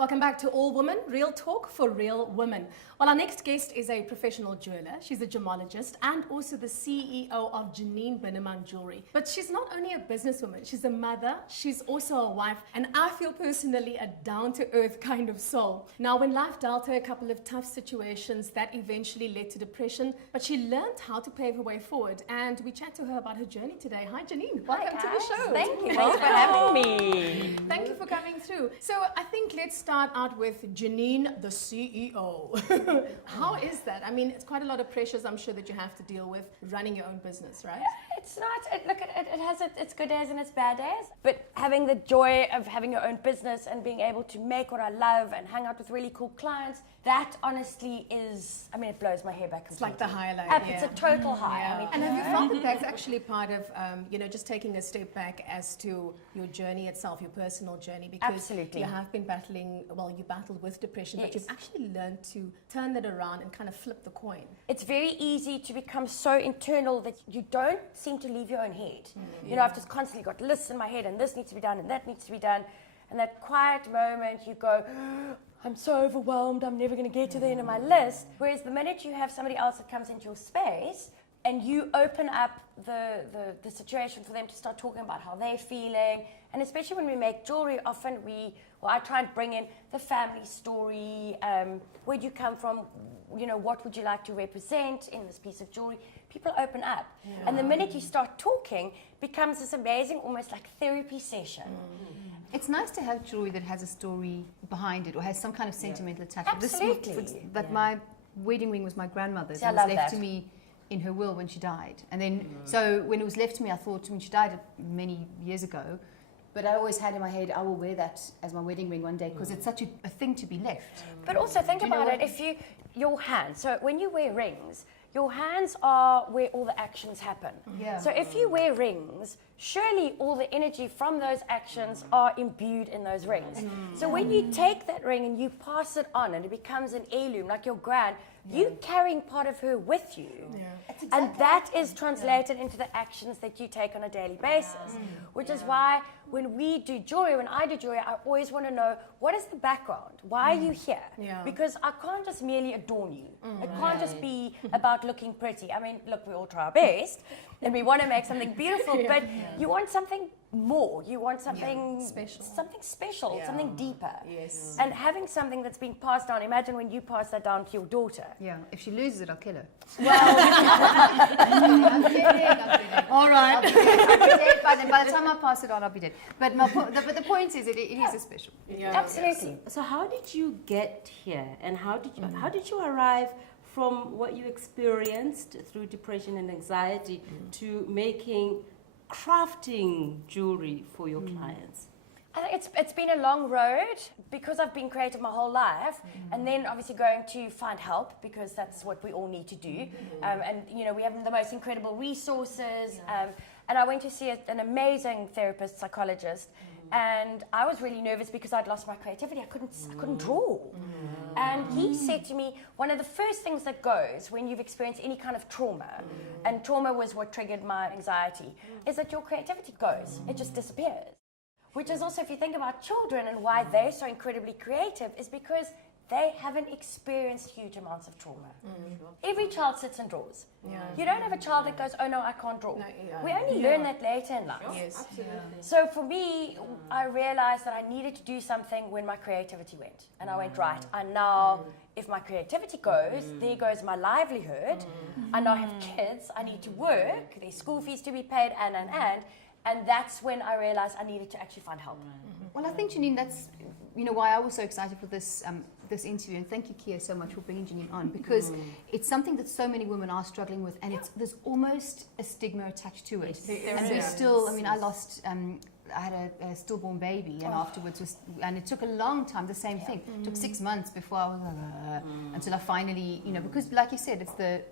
Welcome back to All Women, Real Talk for Real Women. Well, our next guest is a professional jeweler. She's a gemologist and also the CEO of Janine Binneman Jewellery. But she's not only a businesswoman, she's a mother, she's also a wife, and I feel personally a down-to-earth kind of soul. Now, when life dealt her a couple of tough situations that eventually led to depression, but she learned how to pave her way forward, and we chat to her about her journey today. Hi, Janine. Welcome to the show. Thank you. Thanks for having me. Thank you for coming through. So I think let's start out with Janine, the CEO. How is that? I mean, it's quite a lot of pressures, I'm sure, that you have to deal with running your own business, right? It's not. Look, it has its good days and its bad days. But having the joy of having your own business and being able to make what I love and hang out with really cool clients, that honestly is, I mean, it blows my hair back completely. It's like the highlight. It's a total high. Yeah. I mean, and have you found that that's actually part of, just taking a step back as to your journey itself, your personal journey? Because absolutely. You have been battling, well, you battled with depression, but you've actually learned to turn that around and kind of flip the coin. It's very easy to become so internal that you don't seem to leave your own head. You know, I've just constantly got lists in my head and this needs to be done and that needs to be done. And that quiet moment you go, I'm so overwhelmed, I'm never going to get to the end of my list. Whereas the minute you have somebody else that comes into your space and you open up the situation for them to start talking about how they're feeling, and especially when we make jewelry, often I try and bring in the family story, where do you come from, you know, what would you like to represent in this piece of jewelry? People open up. Yeah. And the minute you start talking, becomes this amazing, almost like therapy session. It's nice to have jewelry that has a story behind it or has some kind of sentimental attachment. Absolutely. My wedding ring was my grandmother's. I It was love left that. to me in her will when she died. And then, so when it was left to me, I thought, when she died many years ago, but I always had in my head, I will wear that as my wedding ring one day because it's such a thing to be left. But also think about it, if your hands, so when you wear rings, your hands are where all the actions happen. Yeah. So if you wear rings, surely all the energy from those actions are imbued in those rings. So when you take that ring and you pass it on and it becomes an heirloom, like your gran, you're carrying part of her with you. And that is translated into the actions that you take on a daily basis. Which is why when I do jewelry, I always want to know, what is the background? Why are you here? Because I can't just merely adorn you. It can't just be about looking pretty. I mean, look, we all try our best and we want to make something beautiful, but you want something more. You want something special, something deeper. Yes. And having something that's been passed down, imagine when you pass that down to your daughter. Yeah, if she loses it, I'll kill her. I'm kidding. All right. I'll be dead. By the time I pass it on, I'll be dead. But the point is, it is a special. Absolutely. So how did you get here, and how did you arrive from what you experienced through depression and anxiety to crafting jewelry for your clients? I think it's been a long road because I've been creative my whole life, and then obviously going to find help because that's what we all need to do. And you know, we have the most incredible resources. And I went to see an amazing therapist, psychologist, and I was really nervous because I'd lost my creativity. I couldn't draw. And he said to me, one of the first things that goes when you've experienced any kind of trauma, and trauma was what triggered my anxiety, is that your creativity goes. It just disappears. Which is also, if you think about children and why they're so incredibly creative, is because they haven't experienced huge amounts of trauma. Every child sits and draws. You don't have a child that goes, oh no, I can't draw. We only learn that later in life. Yes. So for me, I realized that I needed to do something when my creativity went. And I went, right, and now if my creativity goes, there goes my livelihood. I now have kids, I need to work, there's school fees to be paid, and that's when I realized I needed to actually find help. Well, I think, Janine, that's why I was so excited for this interview, and thank you, Kia, so much for bringing Janine on, because it's something that so many women are struggling with, and there's almost a stigma attached to it. And there's still, I mean, I had a stillborn baby, and afterwards and it took a long time, the same thing. It took 6 months before I was until I finally, because like you said, it's the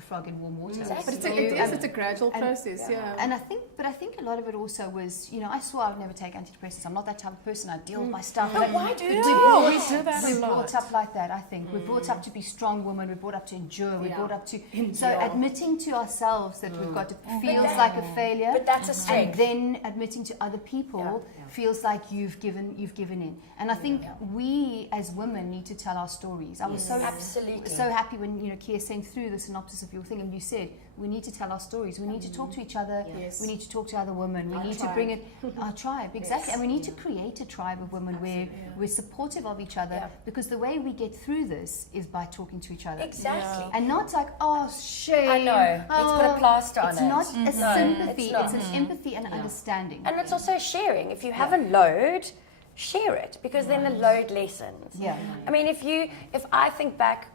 frog in warm water. But it's a gradual process, And I think I think a lot of it also was, I swore I would never take antidepressants. I'm not that type of person. I deal with my stuff. But why do you? We're brought up like that, I think. We're brought up to be strong women. We're brought up to endure. We're brought up to... So admitting to ourselves that we've got to feels like a failure. But that's a strength. And then admitting to other people feels like you've given in. And I think we as women need to tell our stories. I was so happy when Kia sent through the synopsis of your thing, and you said we need to tell our stories. We need to talk to each other. Yes. We need to talk to other women. We need to bring it our tribe, exactly. And we need to create a tribe of women where we're supportive of each other, because the way we get through this is by talking to each other. Exactly. And not like, oh, shame. I know. Let's put a plaster on it. It's not a sympathy. it's not. It's an empathy and understanding. And it's also sharing. If you have a load, share it, because then the load lessens. Yeah. I mean, if I think back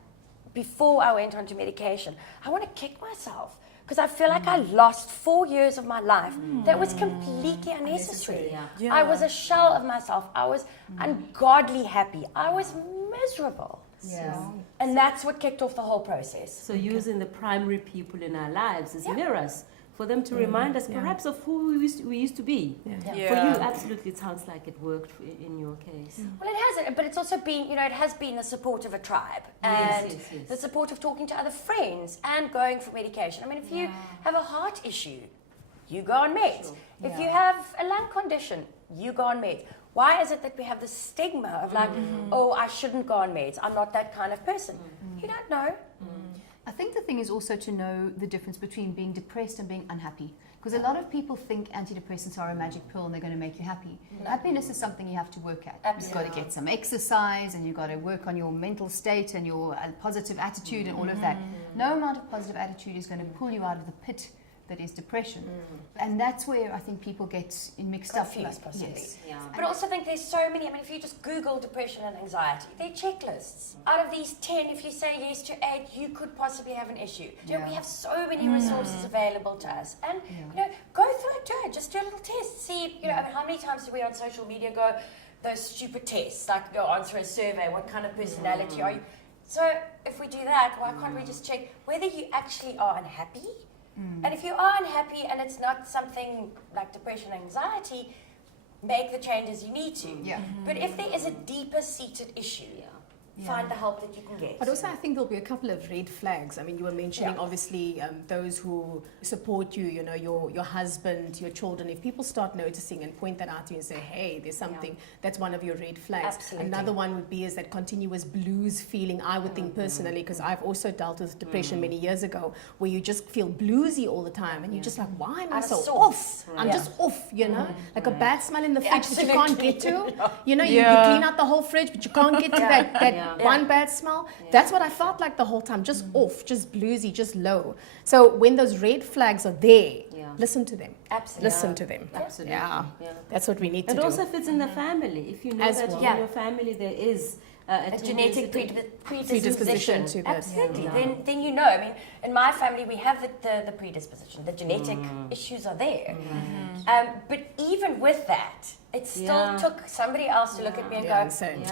before I went onto medication, I want to kick myself, because I feel like I lost 4 years of my life that was completely unnecessary. Yeah. I was a shell of myself. I was ungodly happy. I was miserable. Yeah. And that's what kicked off the whole process. So using the primary people in our lives as mirrors, for them to remind us perhaps of who we used to be. For you, absolutely, it sounds like it worked in your case. Well, it hasn't, but it's also been, it has been the support of a tribe, and Yes. the support of talking to other friends and going for medication. I mean, if you have a heart issue, you go on meds. Sure. If you have a lung condition, you go on meds. Why is it that we have the stigma of like, oh, I shouldn't go on meds, I'm not that kind of person? You don't know. I think the thing is also to know the difference between being depressed and being unhappy. Because a lot of people think antidepressants are a magic pill and they're going to make you happy. Happiness is something you have to work at. You've got to get some exercise, and you've got to work on your mental state and your positive attitude and all of that. No amount of positive attitude is going to pull you out of the pit that is depression. And that's where I think people get mixed up. Confused, possibly. Yes. Yeah. But I also think there's so many. I mean, if you just Google depression and anxiety, they're checklists. Out of these 10, if you say yes to 8, you could possibly have an issue. We have so many resources available to us. And, go through it, do it. Just do a little test. See, I mean, how many times do we on social media go, those stupid tests, like go answer a survey, what kind of personality are you? So if we do that, why can't we just check whether you actually are unhappy? And if you are unhappy and it's not something like depression, anxiety, make the changes you need to. But if there is a deeper seated issue, find the help that you can get. But also, I think there'll be a couple of red flags. I mean, you were mentioning obviously those who support you, your husband, your children. If people start noticing and point that out to you and say, hey, there's something, that's one of your red flags. Absolutely. Another one would be is that continuous blues feeling, I would think personally, because I've also dealt with depression many years ago, where you just feel bluesy all the time and you're just like, why am I so off? I'm just off, like a bad smell in the fridge that you can't get to. You clean out the whole fridge, but you can't get to that one bad smell. That's what I felt like the whole time, just off, just bluesy, just low. So when those red flags are there, listen to them. Absolutely. Listen to them. Absolutely. Yeah. That's what we need to do. It also fits in the family. If you know As that well. in your family there is a genetic predisposition to this. Absolutely. Then you know. I mean, in my family we have the predisposition. The genetic issues are there. But even with that, it still took somebody else to look at me and go, same.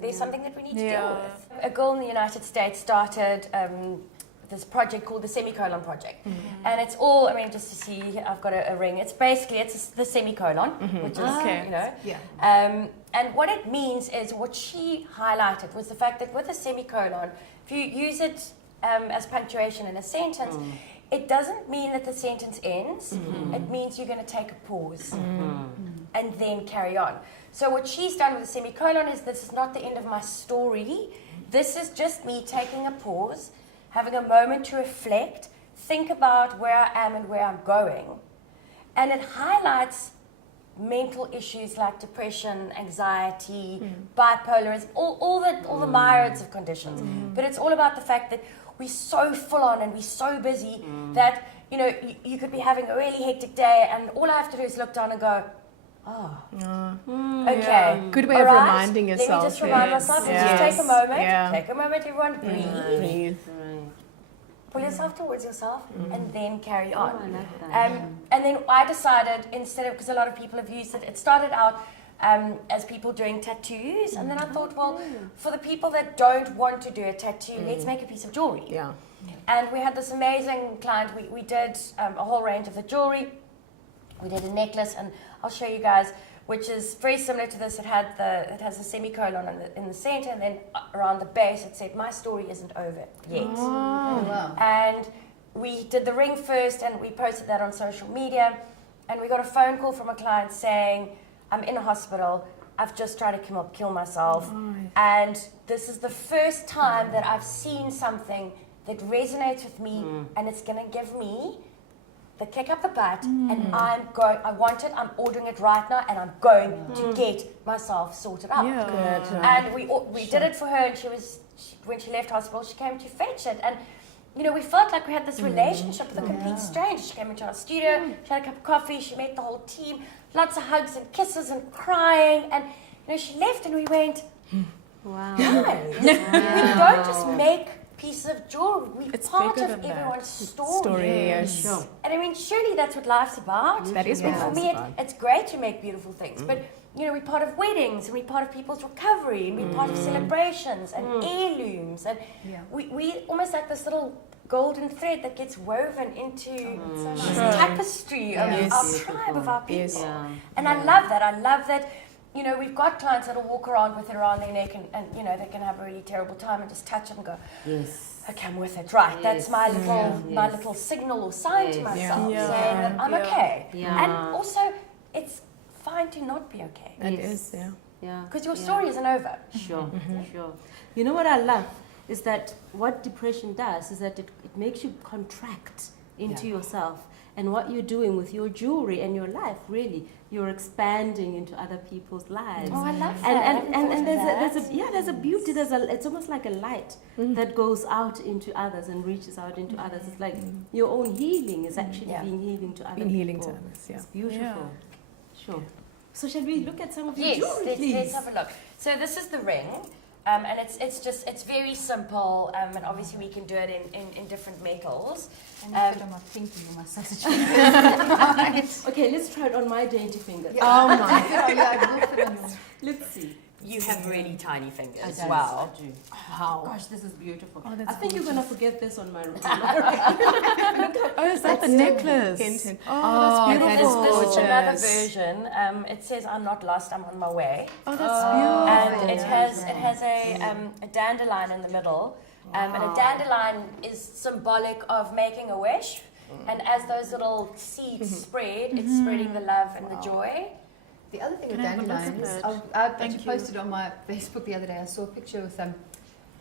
there's something that we need to deal with. A girl in the United States started this project called the Semicolon Project. And it's all, I mean, just to see, I've got a ring. It's basically, it's the semicolon, which is, and what it means is, what she highlighted was the fact that with a semicolon, if you use it as punctuation in a sentence, it doesn't mean that the sentence ends. It means you're going to take a pause and then carry on. So what she's done with the semicolon is, this is not the end of my story. This is just me taking a pause, having a moment to reflect, think about where I am and where I'm going. And it highlights mental issues like depression, anxiety, bipolarism, all the myriads of conditions. But it's all about the fact that we're so full on and we're so busy that, you could be having a really hectic day, and all I have to do is look down and go, okay. Good way of reminding yourself. Let me just remind myself and just take a moment. Take a moment, everyone, breathe. Pull yourself towards yourself and then carry on. I like that. And then I decided, instead of, because a lot of people have used it, it started out as people doing tattoos, and then I thought, well, for the people that don't want to do a tattoo, let's make a piece of jewelry. Yeah. And we had this amazing client. We did a whole range of the jewelry. We did a necklace, and I'll show you guys, which is very similar to this. It has a semicolon in the center, and then around the base it said, "My story isn't over yet." Oh, wow. And we did the ring first, and we posted that on social media, and we got a phone call from a client saying, "I'm in a hospital. I've just tried to kill myself, and this is the first time that I've seen something that resonates with me, and it's going to give me the kick up the butt, and I want it, I'm ordering it right now, and I'm going to get myself sorted out." Yeah. Good. And we did it for her, and when she left hospital, she came to fetch it, and we felt like we had this relationship with a complete stranger. She came into our studio, she had a cup of coffee, she met the whole team, lots of hugs and kisses and crying, and she left, and we went, Wow. "Guys, we don't just make pieces of jewelry, we're It's part bigger of than that. everyone's story." Yes. Sure. And I mean, surely that's what life's about. That is what And for life's me, about. it's great to make beautiful things, but we're part of weddings, and we're part of people's recovery, and we're part of celebrations and heirlooms, and we almost like this little golden thread that gets woven into this tapestry of our tribe, of our people. Yes. Yeah. And I love that. I love that. We've got clients that'll walk around with it around their neck, and they can have a really terrible time and just touch it and go, Yes. "Okay, I'm with it." Right, that's my little Yes. little signal or sign to Yes. myself Yeah. saying that I'm okay. Yeah. And also, it's fine to not be okay, It Yes. is, yeah. Yeah. because your story isn't over. Sure, sure. You know what I love is that what depression does is that it makes you contract into yourself, and what you're doing with your jewelry and your life, really, you're expanding into other people's lives. Oh, I love that. And there's a beauty. It's almost like a light that goes out into others and reaches out into others. It's like your own healing is actually being healing to other Been healing to people. others, yeah. It's beautiful. Yeah. Sure. So shall we look at some of your Yes, jewelry, please? let's have a look. So this is the ring, and it's very simple, and obviously we can do it in different metals. And you put on my pinky or my sausage. Okay, let's try it on my dainty fingers. Oh my God. Yeah, I will put on yours. Let's see. You have really tiny fingers. I do. Wow. I do. Oh, gosh, this is beautiful. Oh, that's I think you're going to forget this on my Oh, is that the necklace? Hint, hint. Oh, that's beautiful. This is another version. It says, "I'm not lost, I'm on my way." Oh, that's beautiful. And it has a dandelion in the middle. And a dandelion is symbolic of making a wish. And as those little seeds spread, it's spreading the love and the joy. The other thing Can with I have a look dandelion at is, that? I actually Thank you. posted on my Facebook the other day, I saw a picture with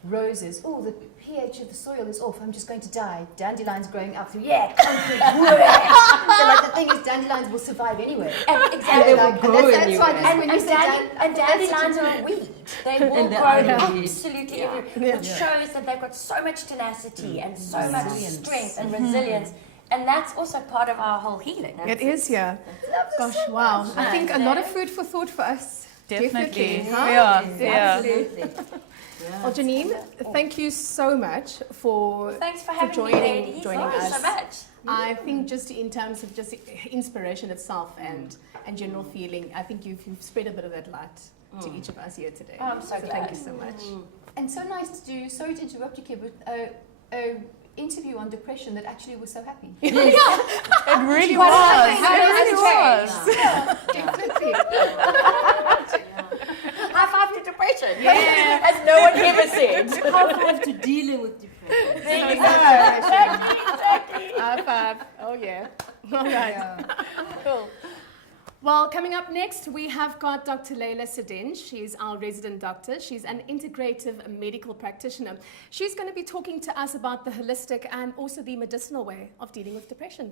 roses. Oh, the pH of the soil is off, I'm just going to die. Dandelions growing up through, concrete, So like the thing is, dandelions will survive anyway. And exactly. Like, grow that's why anyway. this, when you say And dandelions are a weed. They will And they grow are a weed. absolutely everywhere, which shows that they've got so much tenacity and so much Resilience. strength and resilience. And that's also part of our whole healing. It is, yeah. Gosh, wow. I think a lot of food for thought for us. Definitely. huh? Yeah. Absolutely. Well, Janine, thank you so much for Thanks for having joining- me, ladies. joining Thank you us. so much. I think just in terms of just inspiration itself and general feeling, I think you've spread a bit of that light to each of us here today. Oh, I'm so glad. Thank you so much. And so nice to do, sorry to interrupt you, Kib, but a interview on depression that actually was so happy. It really What was. happened? How It did really it was. Definitely. High five to depression. Yeah. As no one ever said. High five to dealing with depression. There you go. Exactly. High five. Oh, yeah. All right. Yeah. Cool. Well, coming up next, we have got Dr. Leila Sedin. She's our resident doctor. She's an integrative medical practitioner. She's going to be talking to us about the holistic and also the medicinal way of dealing with depression.